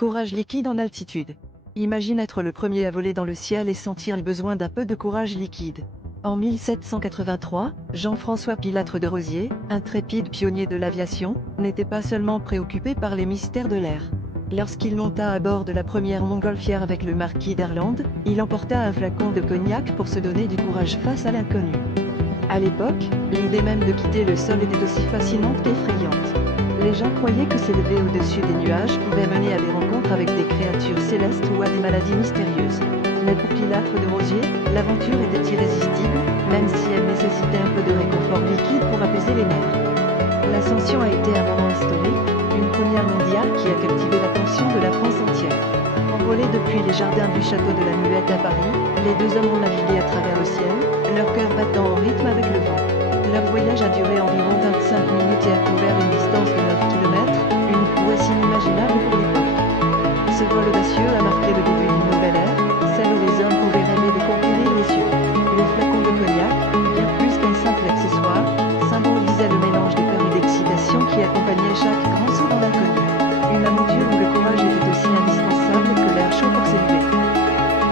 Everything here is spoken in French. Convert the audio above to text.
Courage liquide en altitude. Imagine être le premier à voler dans le ciel et sentir le besoin d'un peu de courage liquide. En 1783, Jean-François Pilâtre de Rozier, intrépide pionnier de l'aviation, n'était pas seulement préoccupé par les mystères de l'air. Lorsqu'il monta à bord de la première montgolfière avec le marquis d'Arland, il emporta un flacon de cognac pour se donner du courage face à l'inconnu. À l'époque, l'idée même de quitter le sol était aussi fascinante qu'effrayante. Les gens croyaient que s'élever au-dessus des nuages pouvait mener à des rencontres avec des créatures célestes ou à des maladies mystérieuses. Mais pour Pilâtre de Rozier, l'aventure était irrésistible, même si elle nécessitait un peu de réconfort liquide pour apaiser les nerfs. L'ascension a été un moment historique, une première mondiale qui a captivé l'attention de la France entière. Envolés depuis les jardins du château de la Muette à Paris, les deux hommes ont navigué à travers le ciel, leur cœur battant en rythme avec le vent. Leur voyage a duré environ 25 minutes et a couvert une distance de 9 km, une prouesse inimaginable pour l'époque. Ce vol audacieux a marqué le début d'une nouvelle ère, celle où les hommes pouvaient rêver de conquérir les cieux. Le flacon de cognac, bien plus qu'un simple accessoire, symbolisait le mélange de peur et d'excitation qui accompagnait